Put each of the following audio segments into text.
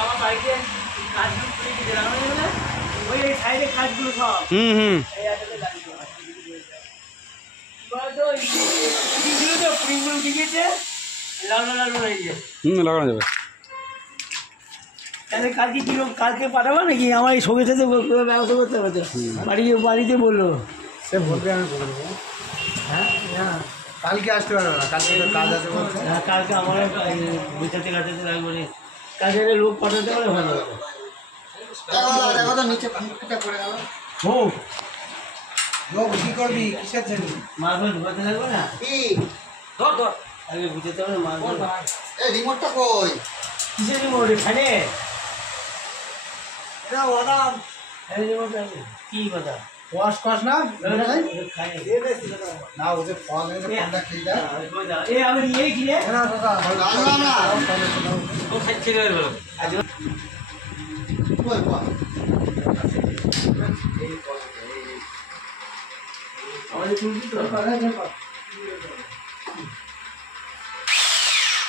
আমার বাড়িতে কাজগুলো করে দিলাম ওই সাইডে কাজগুলো সব লাগানো যাবে। তাহলে কালকে কি কালকে পাঠাবো নাকি আমার এই সঙ্গে সাথে ব্যবস্থা করতে হবে তো বাড়িতে বললো সে বলবে আমি বলে দেবো। হ্যাঁ হ্যাঁ কালকে আসতে পারবে না, কালকে তো কাজ আছে বলছে। হ্যাঁ কালকে আমার গুছাতে কাটাতে লাগবে না, কালকে লোক পাঠাতে পারে ভালো হতো। দেখো তো নিচে ফুটটা পড়ে গেল। ও লোক কি করবি, কিসের জন্য? মার্বেল ঢোকাতে লাগবে না, কি ধর আগে বুঝতে হবে মার্বেল। এই রিমোটটা কই? কিসের রিমোট এখানে? এটা ওদাম কি কথা ওয়াশ কস না খাই না, ওদের ফল এনে ফলটা খেয়ে দেয়। এ আমি নিয়ে কিনে না দাদা লাগলাম না। ও খাচ্ছে রে বলো কই কই আমাদের চুল তো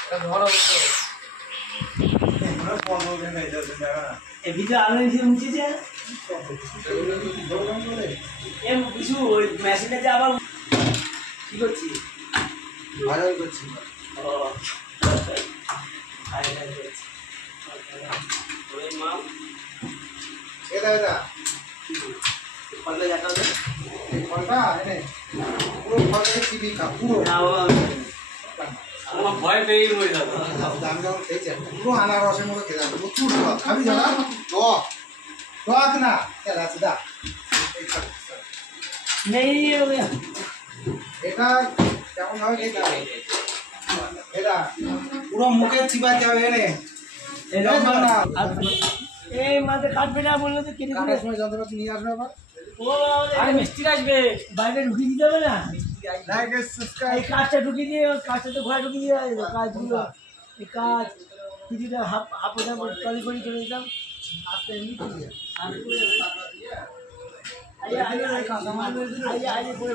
এটা ধরো তো ফল ওদের নেই যাচ্ছে না। এ ভিতরে আলো এসে উঠেছে এম কিছু ওই মেশিনে যে আবার কি করছি ভাইরাল করছি। ও ফাইনাল করছি ওই মা এটা এটা পাল্লে দেখা হবে এই ফলটা এনে পুরো ফলটা চিবি খা পুরো। না আমার ভয় পেয়ে হয়ে যাবে আমি যখন খেয়েছি পুরো আনারসের মতো খেয়ে যাবে। প্রচুর টক, খাবি যারা টক টক না তেল আছে দা। নেই এটা কেমন হবে খেতে হবে? এটা পুরো মুখে চিবাতে হবে এনে। এই মাঝে কাটবে না বললো তো কেটে কাটার সময় যন্ত্রপাতি নিয়ে আসবে আবার। ও আরে মিষ্টি আসবে বাইরে ঢুকিয়ে দিতে হবে না, লাইক সাবস্ক্রাইব। এই কাজটা ঢুকিয়ে দিয়ে কাজটা তো ঘরে ঢুকিয়ে দিয়ে কাজগুলো এই কাজ কিছুটা হাফটা তৈরি করে চলে যেতাম আস্তে এমনি করে আগে করে